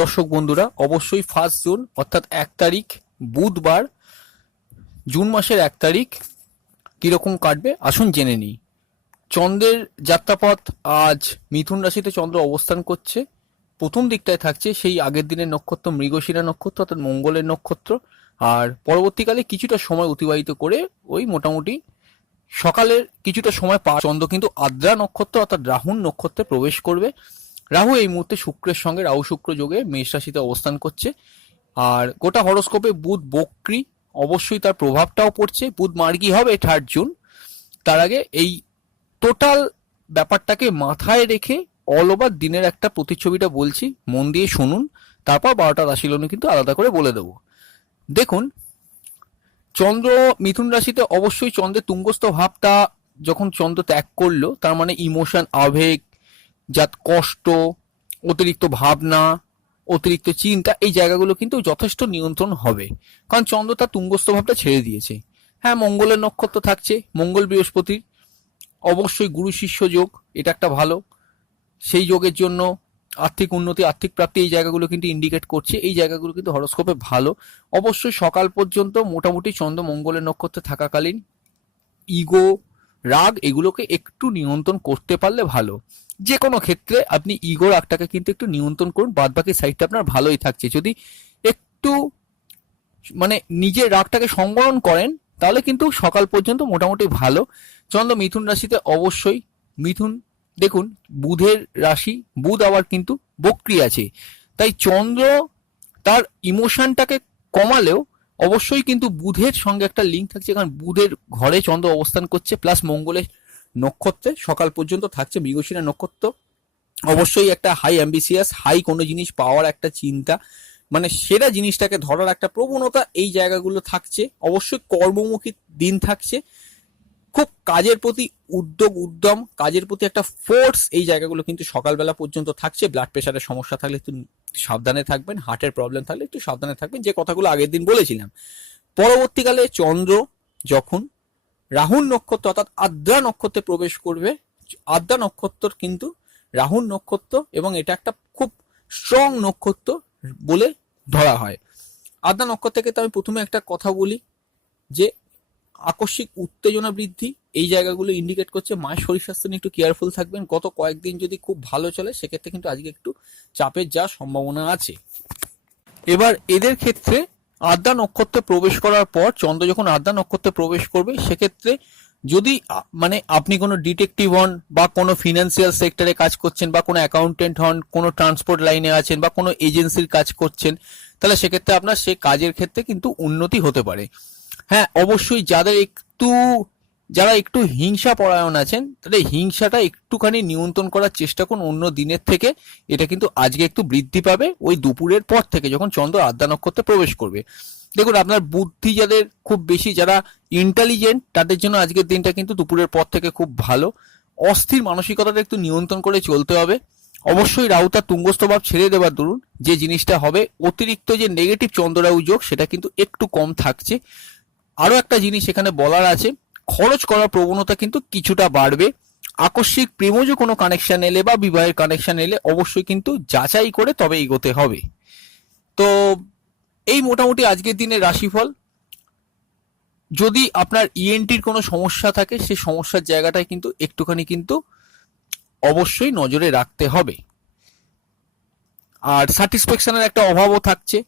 দর্শক বন্ধুরা, অবশ্যই 1 জুন অর্থাৎ 1 তারিখ বুধবার, জুন মাসের 1 তারিখ কিরকম কাটবে আসুন জেনে নিই। চন্দ্রের যাত্রাপথ আজ মিথুন রাশিতে চন্দ্র অবস্থান করছে। প্রথম দিকটায় থাকছে সেই আগের দিনের নক্ষত্র মৃগশিরা নক্ষত্র অর্থাৎ মঙ্গলের নক্ষত্র, আর পরবর্তীকালে কিছুটা সময় অতিবাহিত করে ওই মোটামুটি সকালের কিছুটা সময় পা চন্দ্র কিন্তু আদ্রা নক্ষত্র অর্থাৎ রাহুর নক্ষত্রে প্রবেশ করবে। রাহু এই মুহূর্তে শুক্রের সঙ্গে রাহু শুক্র যোগে মেষ রাশিতে অবস্থান করছে। আর গোটা হরোস্কোপে বুধ বক্রী, অবশ্যই তার প্রভাবটাও পড়ছে। বুধ মার্গী হবে 3 জুন। তার আগে এই টোটাল ব্যাপারটাকে মাথায় রেখে অল ওভার দিনের একটা প্রতিচ্ছবিটা বলছি, মন দিয়ে শুনুন, তারপর 12টা রাশিগুলো কিন্তু আলাদা করে বলে দেবো। দেখুন, চন্দ্র মিথুন রাশিতে অবশ্যই চন্দ্রের তুঙ্গস্থ ভাবটা যখন চন্দ্র ত্যাগ করলো, তার মানে ইমোশন, আবেগ, যাত কষ্ট, অতিরিক্ত ভাবনা, অতিরিক্ত চিন্তা, এই জায়গাগুলো কিন্তু যথেষ্ট নিয়ন্ত্রণ হবে, কারণ চন্দ্র তার তুঙ্গস্থ ভাবটা ছেড়ে দিয়েছে। হ্যাঁ, মঙ্গলের নক্ষত্র থাকছে, মঙ্গল বৃহস্পতির অবশ্যই গুরু শিষ্য যোগ, এটা একটা ভালো। সেই যোগের জন্য আর্থিক উন্নতি, আর্থিক প্রাপ্তি, এই জায়গাগুলো কিন্তু ইন্ডিকেট করছে। এই জায়গাগুলো কিন্তু হরোস্কোপে ভালো। অবশ্যই সকাল পর্যন্ত মোটামুটি চন্দ্র মঙ্গলের নক্ষত্রে থাকাকালীন ইগো, রাগ, এগুলোকে একটু নিয়ন্ত্রণ করতে পারলে ভালো। যে কোনো ক্ষেত্রে আপনি ইগো রাগটাকে কিন্তু একটু নিয়ন্ত্রণ করুন, বাদ বাকি সাইডটা আপনার ভালোই থাকছে। যদি একটু মানে নিজের রাগটাকে সংবরণ করেন, তাহলে কিন্তু সকাল পর্যন্ত মোটামুটি ভালো। চন্দ্র মিথুন রাশিতে অবশ্যই, মিথুন দেখুন বুধের রাশি, বুধ আবার কিন্তু বক্রী আছে, তাই চন্দ্র তার ইমোশনটাকে কমালেও অবশ্যই কিন্তু বুধের সঙ্গে একটা লিঙ্ক থাকছে, কারণ বুধের ঘরে চন্দ্র অবস্থান করছে, প্লাস মঙ্গলের নক্ষত্রে সকাল পর্যন্ত থাকছে মৃগশিরা নক্ষত্র। অবশ্যই একটা হাই অ্যাম্বিসিয়াস, হাই কোনো জিনিস পাওয়ার একটা চিন্তা, মানে সেরা জিনিসটাকে ধরার একটা প্রবণতা, এই জায়গাগুলো থাকছে। অবশ্যই কর্মমুখী দিন থাকছে, খুব কাজের প্রতি উদ্যোগ, উদ্যম, কাজের প্রতি একটা ফোর্স, এই জায়গাগুলো কিন্তু সকালবেলা পর্যন্ত থাকছে। ব্লাড প্রেশারের সমস্যা থাকলে একটু সাবধানে থাকবেন, হার্টের প্রবলেম থাকলে একটু সাবধানে থাকবেন, যে কথাগুলো আগের দিন বলেছিলাম। পরবর্তীকালে চন্দ্র যখন রাহুর নক্ষত্র অর্থাৎ আদ্রা নক্ষত্রে প্রবেশ করবে, আদ্রা নক্ষত্র কিন্তু রাহুর নক্ষত্র, এবং এটা একটা খুব স্ট্রং নক্ষত্র বলে ধরা হয়। আদ্রা নক্ষত্র থেকে তো আমি প্রথমে একটা কথা বলি যে আকস্মিক উত্তেজনা বৃদ্ধি, এই জায়গাগুলো ইন্ডিকেট করছে। মায়ের শরীর স্বাস্থ্য নিয়ে একটু কেয়ারফুল থাকবেন। গত কয়েকদিন যদি খুব ভালো চলে, সেক্ষেত্রে কিন্তু আজকে একটু চাপের যাওয়ার সম্ভাবনা আছে। এবার এদের ক্ষেত্রে আদ্রা নক্ষত্রে প্রবেশ করার পর চন্দ্র যখন আদ্রা নক্ষত্রে প্রবেশ করবে, সেক্ষেত্রে যদি মানে আপনি কোনো ডিটেকটিভ হন, বা কোনো ফিনান্সিয়াল সেক্টরে কাজ করছেন, বা কোনো অ্যাকাউন্টেন্ট হন, কোনো ট্রান্সপোর্ট লাইনে আছেন, বা কোনো এজেন্সির কাজ করছেন, তাহলে সেক্ষেত্রে আপনার সে কাজের ক্ষেত্রে কিন্তু উন্নতি হতে পারে। হ্যাঁ, অবশ্যই যারা একটু হিংসা পরায়ণ আছেন, তাদের হিংসাটা একটুখানি নিয়ন্ত্রণ করার চেষ্টা করুন অন্য দিনের থেকে। এটা কিন্তু আজকে একটু বৃদ্ধি পাবে ওই দুপুরের পর থেকে, যখন চন্দ্র আদ্রা নক্ষত্রে প্রবেশ করবে। দেখুন, আপনার বুদ্ধি যাদের খুব বেশি, যারা ইন্টেলিজেন্ট, তাদের জন্য আজকের দিনটা কিন্তু দুপুরের পর থেকে খুব ভালো। অস্থির মানসিকতাটা একটু নিয়ন্ত্রণ করে চলতে হবে। অবশ্যই রাহু তার তুঙ্গস্থ ভাব ছেড়ে দেওয়ার দরুন যে জিনিসটা হবে, অতিরিক্ত যে নেগেটিভ চন্দ্র-রাহু যোগ, সেটা কিন্তু একটু কম থাকছে। আরো একটা জিনিস এখানে বলার আছে, খরচ করার প্রবণতা কিন্তু কিছুটা বাড়বে। আকস্মিক প্রেমজ কোনো কানেকশন এলে বা বিবাহের কানেকশন এলে অবশ্যই কিন্তু যাচাই করে তবে এগোতে হবে। তো এই মোটামুটি আজকের দিনের রাশিফল। যদি আপনার ইএনটির কোনো সমস্যা থাকে, সেই সমস্যার জায়গাটায় কিন্তু একটুখানি কিন্তু অবশ্যই নজরে রাখতে হবে। আর স্যাটিসফ্যাকশনের একটা অভাবও থাকছে।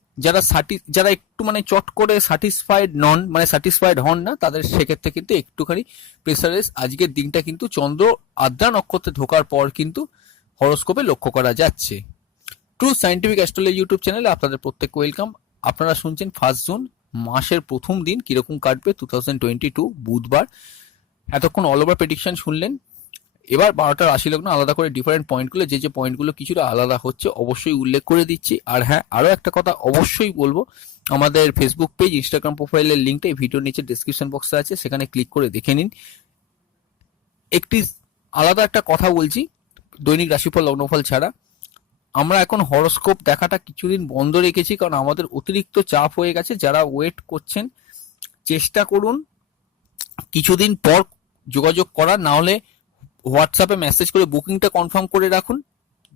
যারা একটু মানে চট করে স্যাটিসফাইড হন না, তাদের সেক্ষেত্রে কিন্তু একটুখানি প্রেসারেস আজকের দিনটা কিন্তু চন্দ্র আদ্রা নক্ষত্রে ঢোকার পর কিন্তু হরোস্কোপে লক্ষ্য করা যাচ্ছে। ট্রু সায়েন্টিফিক অ্যাস্ট্রোলজি ইউটিউব চ্যানেলে আপনাদের প্রত্যেককে ওয়েলকাম। আপনারা শুনছেন 1 জুন মাসের প্রথম দিন কিরকম কাটবে 2022 বুধবার। এতক্ষণ অল ওভার প্রেডিকশন শুনলেন। এবার 12টা রাশি লগ্ন আলাদা করে ডিফারেন্ট পয়েন্টগুলো, যে পয়েন্টগুলো কিছুটা আলাদা হচ্ছে অবশ্যই উল্লেখ করে দিচ্ছি। আর হ্যাঁ, আরো একটা কথা অবশ্যই বলবো, আমাদের ফেসবুক পেজ, ইনস্টাগ্রাম প্রোফাইলের লিঙ্কটা এই ভিডিওর নিচে ডেসক্রিপশন বক্সে আছে, সেখানে ক্লিক করে দেখে নিন। একটি আলাদা একটা কথা বলছি, দৈনিক রাশিফল লগ্নফল ছাড়া আমরা এখন হরোস্কোপ দেখাটা কিছুদিন বন্ধ রেখেছি, কারণ আমাদের অতিরিক্ত চাপ হয়ে গেছে। যারা ওয়েট করছেন, চেষ্টা করুন কিছুদিন পর যোগাযোগ করার, না হলে হোয়াটসঅ্যাপে মেসেজ করে বুকিংটা কনফার্ম করে রাখুন।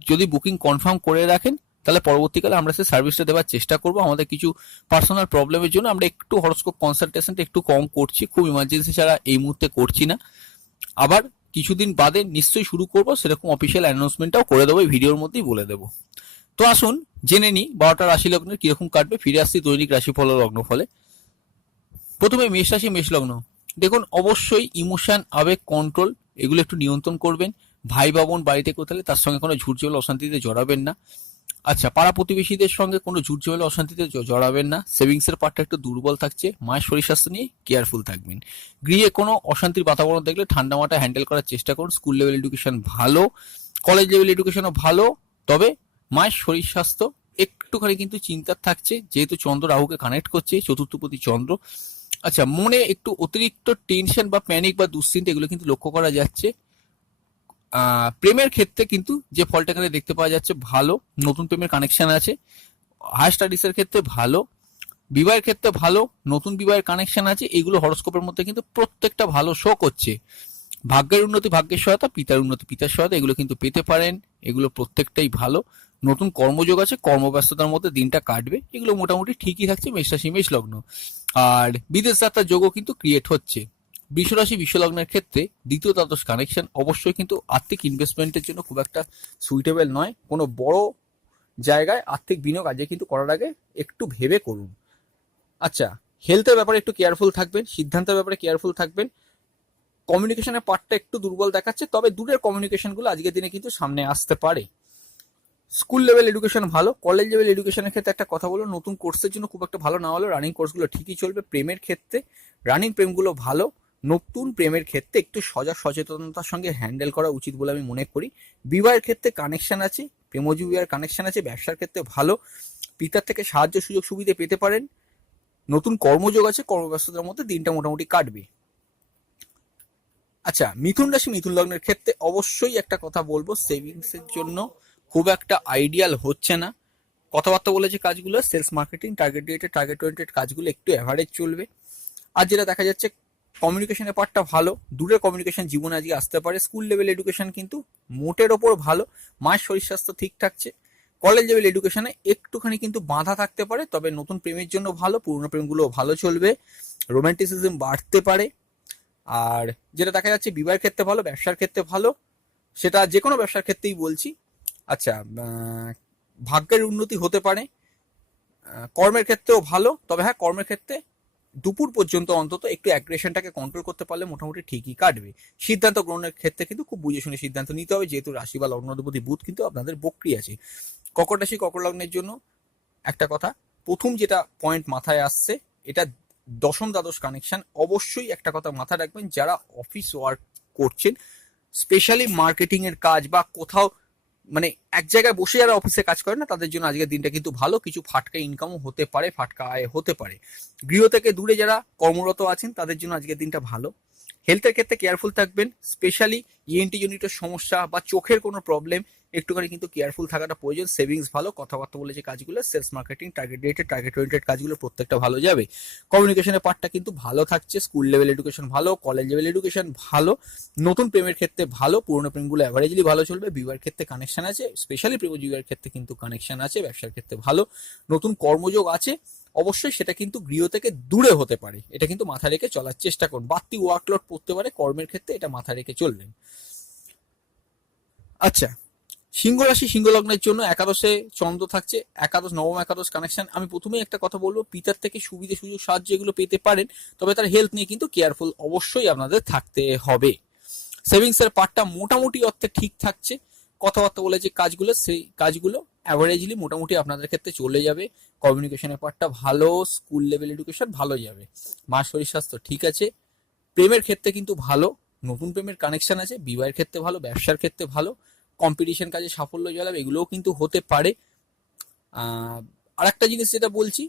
যদি বুকিং কনফার্ম করে রাখেন, তাহলে পরবর্তীকালে আমরা সেই সার্ভিসটা দেওয়ার চেষ্টা করব। আমাদের কিছু পার্সোনাল প্রবলেমের জন্য আমরা একটু হরোস্কোপ কনসালটেশনটা একটু কম করছি, খুব ইমার্জেন্সি ছাড়া এই মুহূর্তে করছি না। আবার কিছুদিন বাদে নিশ্চয়ই শুরু করব, সেরকম অফিসিয়াল অ্যানাউন্সমেন্টটাও করে দেবো, এই ভিডিওর মধ্যেই বলে দেবো। তো আসুন জেনে নিই 12টা রাশি লগ্নের কিরকম কাটবে। ফিরে আসছি দৈনিক রাশিফল ও লগ্নফলে। প্রথমে মেষ রাশি, মেষ লগ্ন। দেখুন, অবশ্যই ইমোশন, আবেগ, কন্ট্রোল এগুলো একটু নিয়ন্ত্রণ করবেন। ভাই বাবন বাড়িতে কোথাও তার সঙ্গে কোনো ঝুট ঝামেলা অশান্তিতে জড়াবেন না। আচ্ছা, পাড়া প্রতিবেশীদের সঙ্গে কোনো ঝুট ঝামেলা অশান্তিতে জড়াবেন না। সেভিংসের পার্টটা একটু দুর্বল থাকছে, মায়ের শরীর স্বাস্থ্য নিয়ে কেয়ারফুল থাকবেন। গৃহে কোনো অশান্তির বাতাবরণ দেখলে ঠান্ডা মাথা হ্যান্ডেল করার চেষ্টা করুন। স্কুল লেভেল এডুকেশন ভালো, কলেজ লেভেল এডুকেশনও ভালো, তবে মায়ের শরীর স্বাস্থ্য একটুখানি কিন্তু চিন্তার থাকছে, যেহেতু চন্দ্র রাহুকে কানেক্ট করছে, চতুর্থপতি চন্দ্র। আচ্ছা, মনে একটু অতিরিক্ত টেনশন বা প্যানিক বা দুশ্চিন্তা এগুলো কিন্তু লক্ষ্য করা যাচ্ছে। প্রেমের ক্ষেত্রে কিন্তু যে ফলটা এখানে দেখতে পাওয়া যাচ্ছে ভালো, নতুন প্রেমের কানেকশন আছে। হায়ার স্টাডিজের ক্ষেত্রে ভালো, বিবাহের ক্ষেত্রে ভালো, নতুন বিবাহের কানেকশন আছে। এগুলো হরোস্কোপের মধ্যে কিন্তু প্রত্যেকটা ভালো শো করছে। ভাগ্যের উন্নতি, ভাগ্যের সহায়তা, পিতার উন্নতি, পিতার সহায়তা এগুলো কিন্তু পেতে পারেন। এগুলো প্রত্যেকটাই ভালো। নতুন কর্মযোগ আছে, কর্মব্যস্ততার মধ্যে দিনটা কাটবে। এগুলো মোটামুটি ঠিকই থাকছে মেষ রাশি, মেষ লগ্ন। আর বিদেশ যাত্রার যোগও কিন্তু ক্রিয়েট হচ্ছে। বৃষ রাশি, বৃষ লগ্নের ক্ষেত্রে দ্বিতীয় দ্বাদশ কানেকশন অবশ্যই কিন্তু আর্থিক ইনভেস্টমেন্টের জন্য খুব একটা সুইটেবল নয়। কোনো বড় জায়গায় আর্থিক বিনিয়োগ আজকে কিন্তু করার আগে একটু ভেবে করুন। আচ্ছা, হেলথের ব্যাপারে একটু কেয়ারফুল থাকবেন, সিদ্ধান্তের ব্যাপারে কেয়ারফুল থাকবেন। কমিউনিকেশনের পার্টটা একটু দুর্বল দেখাচ্ছে, তবে দূরের কমিউনিকেশনগুলো আজকের দিনে কিন্তু সামনে আসতে পারে। স্কুল লেভেল এডুকেশন ভালো, কলেজ লেভেল এডুকেশনের ক্ষেত্রে একটা কথা বলবো, নতুন কোর্সের জন্য খুব একটা ভালো না হলেও রানিং কোর্সগুলো ঠিকই চলবে। প্রেমের ক্ষেত্রে রানিং প্রেমগুলো ভালো, নতুন প্রেমের ক্ষেত্রে একটু সজাগ সচেতনতার সঙ্গে হ্যান্ডেল করা উচিত বলে আমি মনে করি। বিবাহের ক্ষেত্রে কানেকশন আছে, প্রেমজ বিবাহের কানেকশন আছে। ব্যবসার ক্ষেত্রে ভালো, পিতার থেকে সাহায্য সুযোগ সুবিধা পেতে পারেন। নতুন কর্মযোগ আছে, কর্মব্যস্ততার মধ্যে দিনটা মোটামুটি কাটবে। আচ্ছা, মিথুন রাশি, মিথুন লগ্নের ক্ষেত্রে অবশ্যই একটা কথা বলবো, সেভিংস এর জন্য খুব একটা আইডিয়াল হচ্ছে না। কথাবার্তা বলেছে কাজগুলো, sales marketing, target related, target oriented কাজগুলো একটু অ্যাভারেজ চলবে। আর যেটা দেখা যাচ্ছে কমিউনিকেশনের পার্টটা ভালো, দূরের কমিউনিকেশন জীবনে আজকে আসতে পারে। স্কুল লেভেল এডুকেশন কিন্তু মোটের ওপর ভালো, মায়ের শরীর স্বাস্থ্য ঠিক থাকছে। কলেজ লেভেল এডুকেশনে একটুখানি কিন্তু বাধা থাকতে পারে, তবে নতুন প্রেমের জন্য ভালো, পুরনো প্রেমগুলো ভালো চলবে, রোম্যান্টিসিজম বাড়তে পারে। আর যেটা দেখা যাচ্ছে বিবাহের ক্ষেত্রে ভালো, ব্যবসার ক্ষেত্রে ভালো, সেটা যে কোনো ব্যবসার ক্ষেত্রেই বলছি। আচ্ছা, ভাগ্যের উন্নতি হতে পারে। কর্মের ক্ষেত্রেও ভালো, তবে হ্যাঁ, কর্মের ক্ষেত্রে দুপুর পর্যন্ত অন্তত একটু অ্যাগ্রেশনটাকে কন্ট্রোল করতে পারলে মোটামুটি ঠিকই কাটবে। সিদ্ধান্ত গ্রহণের ক্ষেত্রে কিন্তু খুব বুঝে শুনে সিদ্ধান্ত নিতে হবে, যেহেতু রাশি বা লগ্নাধিপতি বুধ কিন্তু আপনাদের বক্রী আছে। কর্কট রাশি, কর্কট লগ্নের জন্য একটা কথা, প্রথম যেটা পয়েন্ট মাথায় আসছে, এটা দশম দ্বাদশ কানেকশন। অবশ্যই একটা কথা মাথায় রাখবেন, যারা অফিস ওয়ার্ক করছেন, স্পেশালি মার্কেটিং এর কাজ বা কোথাও মানে এক জায়গায় বসে যারা অফিসে কাজ করে না, তাদের জন্য আজকের দিনটা কিন্তু ভালো। কিছু ফাটকা ইনকামও হতে পারে, ফাটকা আয় হতে পারে। গৃহ থেকে দূরে যারা কর্মরত আছেন তাদের জন্য আজকের দিনটা ভালো। হেলথের ক্ষেত্রে কেয়ারফুল থাকবেন, স্পেশালি ইএনটি ইউনিটের সমস্যা বা চোখের কোনো প্রবলেম একটুখানি কিন্তু কেয়ারফুল থাকাটা প্রয়োজন। সেভিংস ভালো, কথাবার্তা বলে যে কাজগুলো, sales marketing, target related, target oriented কাজগুলো প্রত্যেকটা ভালো যাবে। কমিউনিকেশনের পার্টটা কিন্তু ভালো থাকছে, স্কুল লেভেল এডুকেশন ভালো, কলেজ লেভেল এডুকেশন ভালো, নতুন প্রেমের ক্ষেত্রে ভালো, পুরনো প্রেমগুলো অ্যাভারেজলি ভালো চলবে। বিবাহের ক্ষেত্রে কানেকশন আছে, স্পেশালি প্রেম বিবাহের ক্ষেত্রে কিন্তু কানেকশন আছে। ব্যবসার ক্ষেত্রে ভালো, নতুন কর্মযোগ আছে। অবশ্যই সেটা কিন্তু গৃহ থেকে দূরে হতে পারে, এটা কিন্তু মাথায় রেখে চলার চেষ্টা করুন। বাড়তি ওয়ার্কলোড পড়তে পারে কর্মের ক্ষেত্রে, এটা মাথায় রেখে চলবেন। আচ্ছা, সিংহ রাশি, সিংহ লগ্নের জন্য একাদশে চন্দ্র থাকছে, একাদশ, নবম একাদশ কানেকশন। আমি প্রথমেই একটা কথা বলবো, পিতার থেকে সুবিধা সুযোগ সাহায্য এগুলো পেতে পারেন, তবে তার হেলথ নিয়ে কিন্তু কেয়ারফুল অবশ্যই আপনাদের থাকতে হবে। সেভিংস এর পার্টটা মোটামুটি অর্থে ঠিক থাকছে। কথাবার্তা বলে যে কাজগুলো, সেই কাজগুলো অ্যাভারেজলি মোটামুটি আপনাদের ক্ষেত্রে চলে যাবে। কমিউনিকেশনের পার্টটা ভালো, স্কুল লেভেল এডুকেশন ভালো যাবে। মার শরীর স্বাস্থ্য ঠিক আছে। প্রেমের ক্ষেত্রে কিন্তু ভালো, নতুন প্রেমের কানেকশন আছে। বিবাহের ক্ষেত্রে ভালো, ব্যবসার ক্ষেত্রে ভালো, কম্পিটিশন কাজে সাফল্য জ্বালাবে, এগুলোও কিন্তু হতে পারে। আর একটা জিনিস যেটা বলছি,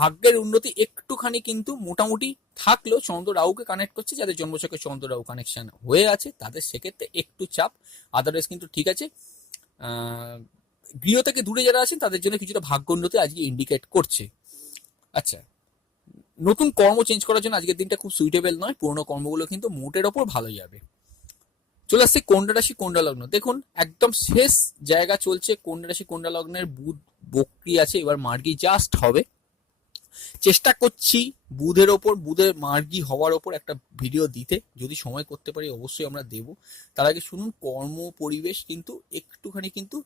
ভাগ্যের উন্নতি একটুখানি কিন্তু মোটামুটি থাকলেও চন্দ্র রাহুকে কানেক্ট করছে, যাদের জন্মছকে চন্দ্র রাহু কানেকশন হয়ে আছে তাদের সেক্ষেত্রে একটু চাপ, আদারওয়াইজ কিন্তু ঠিক আছে। গৃহ থেকে দূরে যারা আছেন তাদের জন্য কিছুটা ভাগ্য উন্নতি আজকে ইন্ডিকেট করছে। আচ্ছা, নতুন কর্ম চেঞ্জ করার জন্য আজকের দিনটা খুব সুইটেবল নয়, পুরোনো কর্মগুলো কিন্তু মোটের ওপর ভালো যাবে। চলে আসছে কন্যা রাশি কন্যা লগ্ন। দেখুন একদম শেষ জায়গা চলছে, কন্যা রাশি কন্যা লগ্নের বুধ বক্রি আছে, এবার মার্গী জাস্ট হবে। চেষ্টা করছি বুধের মার্গী হওয়ার ওপর একটা ভিডিও দিতে, যদি সময় করতে পারি অবশ্যই আমরা দেব। তার আগে শুনুন, কর্ম পরিবেশ কিন্তু একটুখানি কিন্তু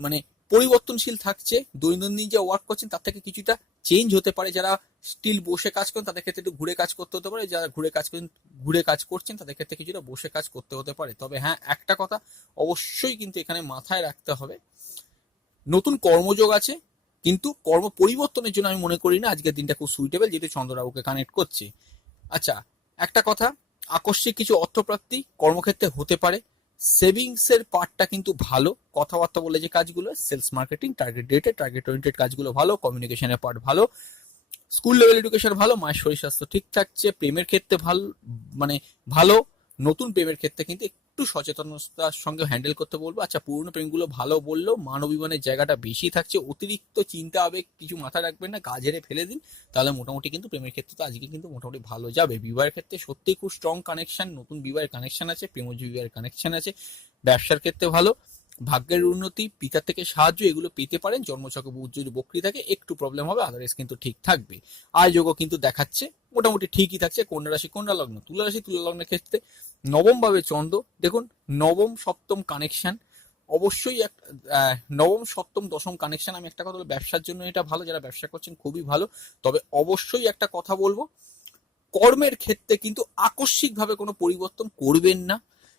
মানে পরিবর্তনশীল থাকছে। দৈনন্দিন যে ওয়ার্ক করছেন তার থেকে কিছুটা চেঞ্জ হতে পারে। যারা স্টিল বসে কাজ করেন তাদের ক্ষেত্রে একটু ঘুরে কাজ করতে হতে পারে, যারা ঘুরে কাজ করছেন তাদের ক্ষেত্রে কিছুটা বসে কাজ করতে হতে পারে। তবে হ্যাঁ, একটা কথা অবশ্যই কিন্তু এখানে মাথায় রাখতে হবে, নতুন কর্মযোগ আছে, কিন্তু কর্ম পরিবর্তনের জন্য আমি মনে করি না আজকের দিনটা খুব সুইটেবল, যেহেতু চন্দ্ররাহুকে কানেক্ট করছে। আচ্ছা, একটা কথা, আকস্মিক কিছু অর্থপ্রাপ্তি কর্মক্ষেত্রে হতে পারে। সেভিংস এর পার্টটা কিন্তু ভালো, কথাবার্তা বলে যে কাজগুলো, sales marketing, target dated, target oriented কাজগুলো ভালো, কমিউনিকেশনের পার্ট ভালো, স্কুল লেভেল এডুকেশন ভালো, মায়ের শরীর স্বাস্থ্য ঠিক থাকছে, প্রেমের ক্ষেত্রে ভালো, মানে ভালো। নতুন প্রেমের ক্ষেত্রে কিন্তু একটু সচেতনতার সঙ্গে হ্যান্ডেল করতে বলবো। আচ্ছা, পুরনো প্রেমগুলো ভালো বললেও মানবিমানের জায়গাটা বেশি থাকছে, অতিরিক্ত চিন্তা আবেগ কিছু মাথায় রাখবেন না, গা ঝেড়ে ফেলে দিন, তাহলে মোটামুটি কিন্তু প্রেমের ক্ষেত্রে তো আজকে কিন্তু মোটামুটি ভালো যাবে। বিবাহের ক্ষেত্রে সত্যিই খুব স্ট্রং কানেকশন, নতুন বিবাহের কানেকশন আছে, প্রেমজ বিবাহের কানেকশন আছে। ব্যবসার ক্ষেত্রে ভালো, ভাগ্যের উন্নতি, পিতার থেকে সাহায্য এগুলো পেতে পারেন। জন্মছকে বুধ যদি বক্রী থাকে একটু প্রবলেম হবে, আদারওয়াইজ কিন্তু ঠিক থাকবে। আয়োগও কিন্তু দেখাচ্ছে মোটামুটি ঠিকই থাকছে। কন্যা রাশি কন্যা লগ্ন, তুলা রাশি তুলা লগ্নের ক্ষেত্রে নবম ভাবে চন্দ্র, দেখুন নবম সপ্তম কানেকশন অবশ্যই নবম সপ্তম দশম কানেকশন। আমি একটা কথা বলবো, ব্যবসার জন্য এটা ভালো, যারা ব্যবসা করছেন খুবই ভালো। তবে অবশ্যই একটা কথা বলবো, কর্মের ক্ষেত্রে কিন্তু আকস্মিকভাবে কোনো পরিবর্তন করবেন না,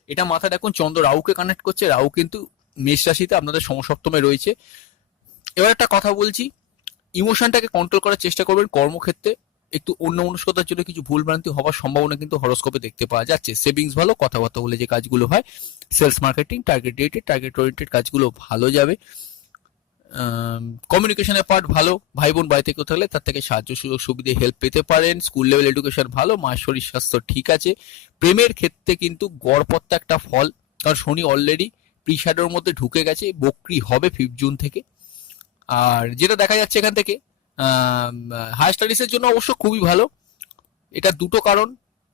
এটা মাথায় রাখুন। চন্দ্র রাহুকে কানেক্ট করছে, রাহু কিন্তু মেষ রাশিতে আপনাদের সমসপ্তমে রয়েছে। এবার একটা কথা বলছি, ইমোশনটাকে কন্ট্রোল করার চেষ্টা করবেন। কর্মক্ষেত্রে একটু অন্যমনস্কতার জন্য কিছু ভুলভ্রান্তি হওয়ার সম্ভাবনা কিন্তু হরোস্কোপে দেখতে পাওয়া যাচ্ছে। সেভিংস ভালো, কথাবার্তা বলে যে কাজগুলো হয়, sales marketing, target dated, target oriented কাজগুলো ভালো যাবে। কমিউনিকেশনের পার্ট ভালো, ভাই বোন বাড়িতে কেউ থাকলে তার থেকে সাহায্য সুযোগ সুবিধে হেল্প পেতে পারেন। স্কুল লেভেল এডুকেশন ভালো, মায়ের শরীর স্বাস্থ্য ঠিক আছে। প্রেমের ক্ষেত্রে কিন্তু গড়পত্তা একটা ফল, কারণ শনি অলরেডি প্রিশ্যাডোর মধ্যে ঢুকে গেছে, বক্রি হবে 5 জুন থেকে। আর যেটা দেখা যাচ্ছে এখান থেকে হায়ার স্টাডিজের জন্য অবশ্য খুবই ভালো। এটা দুটো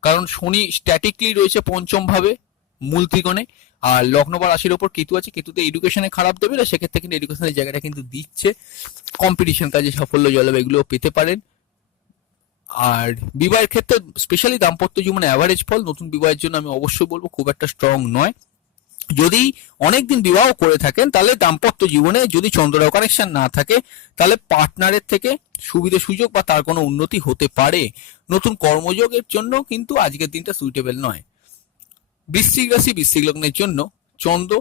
কারণ শনি স্ট্যাটিকলি রয়েছে পঞ্চম ভাবে মূল ত্রিকোণে, আর লগ্ন বা রাশির ওপর কেতু আছে, কেতুতে এডুকেশনে খারাপ দেবে না, সেক্ষেত্রে কিন্তু এডুকেশনের জায়গাটা কিন্তু দিচ্ছে। কম্পিটিশন কাজে সাফল্য জলবায়ু এগুলো পেতে পারেন। আর বিবাহের ক্ষেত্রে স্পেশালি দাম্পত্য জীবনে অ্যাভারেজ ফল, নতুন বিবাহের জন্য আমি অবশ্যই বলবো খুব একটা স্ট্রং নয়। যদি অনেকদিন বিবাহ করে থাকেন তাহলে দাম্পত্য জীবনে যদি চন্দ্ররাহু কানেকশন না থাকে তাহলে পার্টনারের থেকে সুবিধা সুযোগ বা তার কোনো উন্নতি হতে পারে। নতুন কর্মযোগের জন্য কিন্তু আজকের দিনটা সুইটেবল নয়। বৃশ্চিক রাশি বৃশ্চিক লগ্নের জন্য চন্দ্র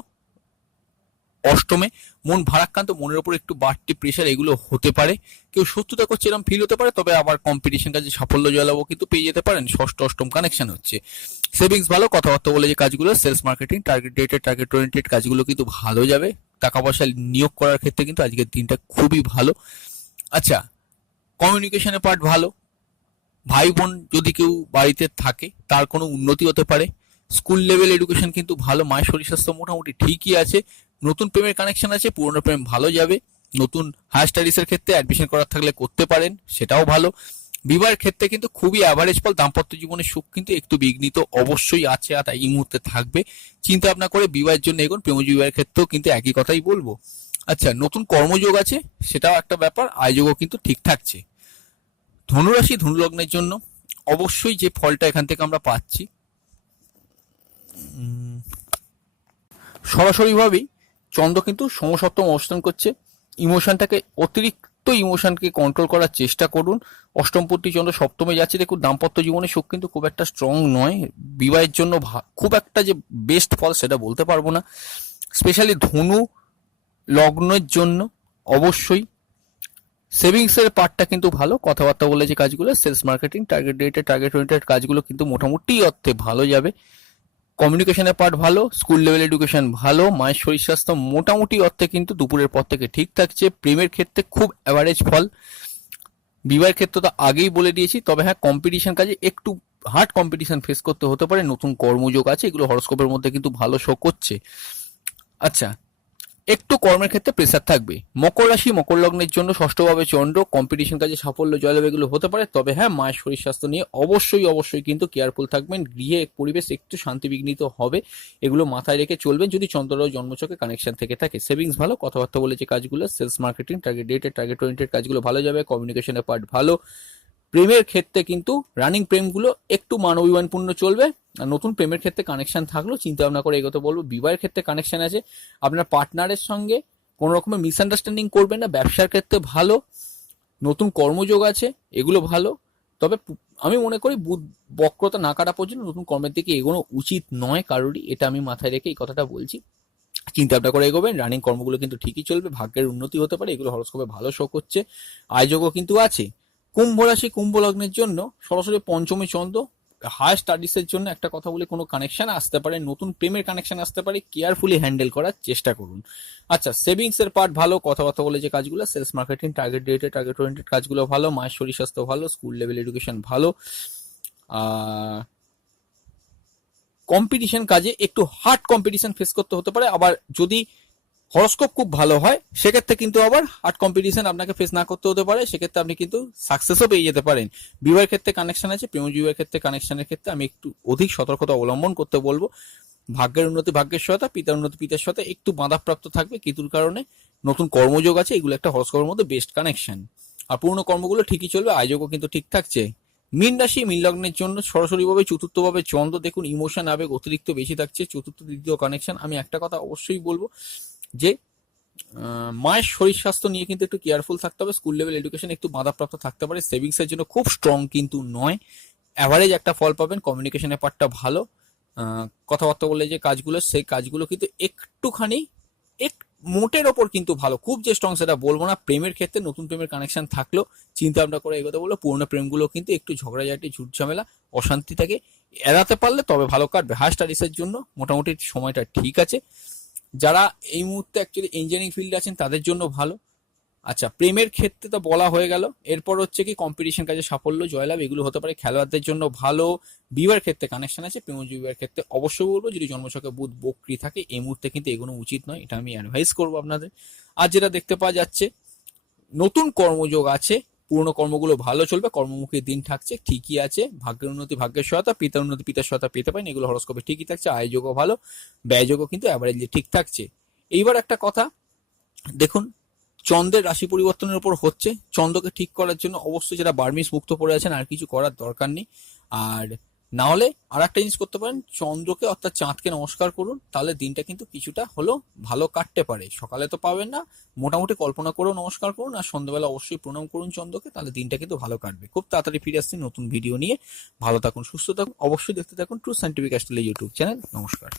অষ্টমে, মন ভারাক্রান্ত, মনের উপর একটু বাড়তি প্রেশার এগুলো হতে পারে, কেউ শত্রুতা করছে এরকম ফিল হতে পারে। তবে আবার কম্পিটিশন কাজে সাফল্য জলাবও কিন্তু পেয়ে যেতে পারেন, ষষ্ঠ অষ্টম কানেকশন হচ্ছে। সেভিংস ভালো, কথাবার্তা বলে যে কাজগুলো, sales marketing, target dated, target oriented কাজগুলো কিন্তু ভালো যাবে। টাকা পয়সা নিয়োগ করার ক্ষেত্রে কিন্তু আজকের দিনটা খুবই ভালো। আচ্ছা, কমিউনিকেশনের পার্ট ভালো, ভাই বোন যদি কেউ বাড়িতে থাকে তার কোনো উন্নতি হতে পারে। স্কুল লেভেল এডুকেশন কিন্তু ভালো, মায়ের শরীর স্বাস্থ্য মোটামুটি ঠিকই আছে। নতুন প্রেমের কানেকশন আছে, পুরনো প্রেম ভালো যাবে। নতুন হায়ার স্টাডিজের ক্ষেত্রে অ্যাডমিশন করার থাকলে করতে পারেন, সেটাও ভালো। বিবাহের ক্ষেত্রে কিন্তু খুবই অ্যাভারেজ ফল, দাম্পত্য জীবনের সুখ কিন্তু একটু বিঘ্নিত অবশ্যই আছে, আর এই মুহূর্তে থাকবে। চিন্তা ভাবনা করে বিবাহের জন্য এগোন। প্রেমজ বিবাহের ক্ষেত্রেও কিন্তু একই কথাই বলবো। আচ্ছা, নতুন কর্মযোগ আছে, সেটাও একটা ব্যাপার, আয়োগও কিন্তু ঠিক থাকছে। ধনুরাশি ধনুলগ্নের জন্য অবশ্যই যে ফলটা এখান থেকে আমরা পাচ্ছি, সরাসরিভাবেই চন্দ্র কিন্তু সমসপ্তম অবস্থান করছে। ইমোশনটাকে অতিরিক্ত ইমোশনকে কন্ট্রোল করার চেষ্টা করুন। অষ্টমপতি চন্দ্র সপ্তমে যাচ্ছে, দেখুন দাম্পত্য জীবনে সুখ কিন্তু খুব একটা স্ট্রং নয়। বিবাহের জন্য খুব একটা যে বেস্ট ফল সেটা বলতে পারবো না। স্পেশালি ধনু লগ্নের জন্য অবশ্যই সেভিংসের পার্টটা কিন্তু ভালো, কথাবার্তা বলে যে কাজগুলো, sales marketing, target dated, target oriented কাজগুলো কিন্তু মোটামুটি অর্থে ভালো যাবে। কমিউনিকেশনের পার্ট ভালো, স্কুল লেভেল এডুকেশন ভালো, মায়ের শরীর স্বাস্থ্য মোটামুটি অর্থে কিন্তু দুপুরের পর থেকে ঠিক থাকছে। প্রেমের ক্ষেত্রে খুব অ্যাভারেজ ফল। বিবাহের ক্ষেত্রে তো আগেই বলে দিয়েছি, তবে হ্যাঁ কম্পিটিশন কাজে একটু হার্ড কম্পিটিশন ফেস করতে হতে পারে। নতুন কর্মযোগ আছে, এগুলো হরোস্কোপের মধ্যে কিন্তু ভালো শো করছে। আচ্ছা, একটু কর্মের ক্ষেত্রে প্রেসার থাকবে। মকর রাশি মকর লগ্নের জন্য ষষ্ঠভাবে চন্দ্র, কম্পিটিশন কাজে সাফল্য জয়লাভ এগুলো হতে পারে। তবে হ্যাঁ, মায়ের শরীর স্বাস্থ্য নিয়ে অবশ্যই কিন্তু কেয়ারফুল থাকবেন। গৃহে পরিবেশ একটু শান্তি বিঘ্নিত হবে, এগুলো মাথায় রেখে চলবেন। যদি চন্দ্র জন্মছকে কানেকশন থেকে থাকে, সেভিংস ভালো, কথাবার্তা বলে যে কাজগুলো, sales marketing, target dated, target oriented কাজগুলো ভালো যাবে। কমিউনিকেশনের পার্ট ভালো। প্রেমের ক্ষেত্রে কিন্তু রানিং প্রেমগুলো একটু মান অভিমানপূর্ণ চলবে। আর নতুন প্রেমের ক্ষেত্রে কানেকশন থাকলেও চিন্তা ভাবনা করে এগোতে বলবো। বিবাহের ক্ষেত্রে কানেকশন আছে, আপনার পার্টনারের সঙ্গে কোনো রকমের মিসআন্ডারস্ট্যান্ডিং করবেন না। ব্যবসার ক্ষেত্রে ভালো, নতুন কর্মযোগ আছে, এগুলো ভালো। তবে আমি মনে করি বুধ বক্রতা না কাটা পর্যন্ত নতুন কর্মের দিকে এগোনো উচিত নয় কারোরই, এটা আমি মাথায় রেখে এই কথাটা বলছি। চিন্তা ভাবনা করে এগোবেন। রানিং কর্মগুলো কিন্তু ঠিকই চলবে, ভাগ্যের উন্নতি হতে পারে, এগুলো হরোস্কোপে ভালো শো করছে। আয়োজকও কিন্তু আছে। কুম্ভ রাশি কুম্ভ লগ্নের জন্য সরাসরি পঞ্চমী চন্দ্র, হায়ার স্টাডিজ এর জন্য একটা কথা বলে কোনো কানেকশন আসতে পারে, নতুন প্রেমের কানেকশন আসতে পারে, কেয়ারফুলি হ্যান্ডেল করার চেষ্টা করুন। আচ্ছা, সেভিংস এর পার্ট ভালো, কথাবার্তা বলে যে কাজগুলো, sales marketing, target dated, target oriented কাজগুলো ভালো। মায়ের শরীর স্বাস্থ্য ভালো, স্কুল লেভেল এডুকেশন ভালো। কম্পিটিশন কাজে একটু হার্ড কম্পিটিশন ফেস করতে হতে পারে। আবার যদি হরস্কোপ খুব ভালো হয় সেক্ষেত্রে কিন্তু আবার হার্ড কম্পিটিশন আপনাকে ফেস না করতে হতে পারে, সেক্ষেত্রে আপনি কিন্তু সাকসেসও পেয়ে যেতে পারেন। বিবাহের ক্ষেত্রে কানেকশন আছে, প্রেম বিবাহের ক্ষেত্রে কানেকশনের ক্ষেত্রে আমি একটু অধিক সতর্কতা অবলম্বন করতে বলবো। ভাগ্যের উন্নতি ভাগ্যের সহায়তা, পিতার উন্নতি পিতার সহায়তা একটু বাধাপ্রাপ্ত থাকবে কেতুর কারণে। নতুন কর্মযোগ আছে, এগুলো একটা হরস্কোপের মধ্যে বেস্ট কানেকশন। আর পুরনো কর্মগুলো ঠিকই চলবে, আয়োজকও কিন্তু ঠিক থাকছে। মীন রাশি মীন লগ্নের জন্য সরাসরিভাবে চতুর্থভাবে চন্দ্র, দেখুন ইমোশন আবেগ অতিরিক্ত বেশি থাকছে, চতুর্থ দ্বিতীয় কানেকশন। আমি একটা কথা অবশ্যই বলবো যে মায়ের শরীর স্বাস্থ্য নিয়ে কিন্তু একটু কেয়ারফুল থাকতে হবে। স্কুল লেভেল এডুকেশন একটু বাধাপ্রাপ্ত থাকতে পারে। সেভিংস এর জন্য খুব স্ট্রং কিন্তু নয়, অ্যাভারেজ একটা ফল পাবেন। কমিউনিকেশনের পার্টটা ভালো, কথাবার্তা বলে যে কাজগুলো, সেই কাজগুলো কিন্তু একটুখানি এক মোটের ওপর কিন্তু ভালো, খুব যে স্ট্রং সেটা বলবো না। প্রেমের ক্ষেত্রে নতুন প্রেমের কানেকশন থাকলেও চিন্তা ভাবনা করে এগোতে বলবো। পুরোনো প্রেমগুলো কিন্তু একটু ঝগড়াঝাটি, ঝুট ঝামেলা, অশান্তি থেকে এড়াতে পারলে তবে ভালো কাটবে। হায়ার স্টাডিজের জন্য মোটামুটি সময়টা ঠিক আছে। যারা এই মুহূর্তে অ্যাকচুয়ালি ইঞ্জিনিয়ারিং ফিল্ডে আছেন তাদের জন্য ভালো। আচ্ছা, প্রেমের ক্ষেত্রে তো বলা হয়ে গেল। এরপর হচ্ছে কি কম্পিটিশন কাজে সাফল্য জয়লাভ এগুলো হতে পারে, খেলোয়াড়দের জন্য ভালো। বিবাহের ক্ষেত্রে কানেকশন আছে, প্রেম বিবাহের ক্ষেত্রে অবশ্যই বলবো যদি জন্মছকে বুধ বক্রী থাকে এই মুহূর্তে কিন্তু এগোনো উচিত নয়, এটা আমি অ্যাডভাইস করবো আপনাদের। আর যেটা দেখতে পাওয়া যাচ্ছে নতুন কর্মযোগ আছে, পুরনো কর্মগুলো ভালো চলবে, কর্মমুখী দিন থাকছে, ঠিকই আছে। ভাগ্যের উন্নতি ভাগ্যের সহায়তা, পিতার উন্নতি পিতার সহায়তা পেতে পারেন, এগুলো হরস্কোপে ঠিকই থাকছে। আয়যোগও ভালো, ব্যয়যোগও কিন্তু অ্যাভারেজলি ঠিক থাকছে। এইবার একটা কথা দেখুন, চন্দ্রের রাশি পরিবর্তনের উপর হচ্ছে, চন্দ্রকে ঠিক করার জন্য অবশ্যই যারা বার্মিস মুক্ত পড়ে আছেন আর কিছু করার দরকার নেই। আর না হলে আর একটা জিনিস করতে পারেন, চন্দ্রকে অর্থাৎ চাঁদকে নমস্কার করুন, তাহলে দিনটা কিন্তু কিছুটা হলো ভালো কাটতে পারে। সকালে তো পাবেন না, মোটামুটি কল্পনা করেও নমস্কার করুন, আর সন্ধ্যাবেলা অবশ্যই প্রণাম করুন চন্দ্রকে, তাহলে দিনটা কিন্তু ভালো কাটবে। খুব তাড়াতাড়ি ফিরে আসছি নতুন ভিডিও নিয়ে। ভালো থাকুন, সুস্থ থাকুন, অবশ্যই দেখতে থাকুন true scientific astrology YouTube channel. নমস্কার।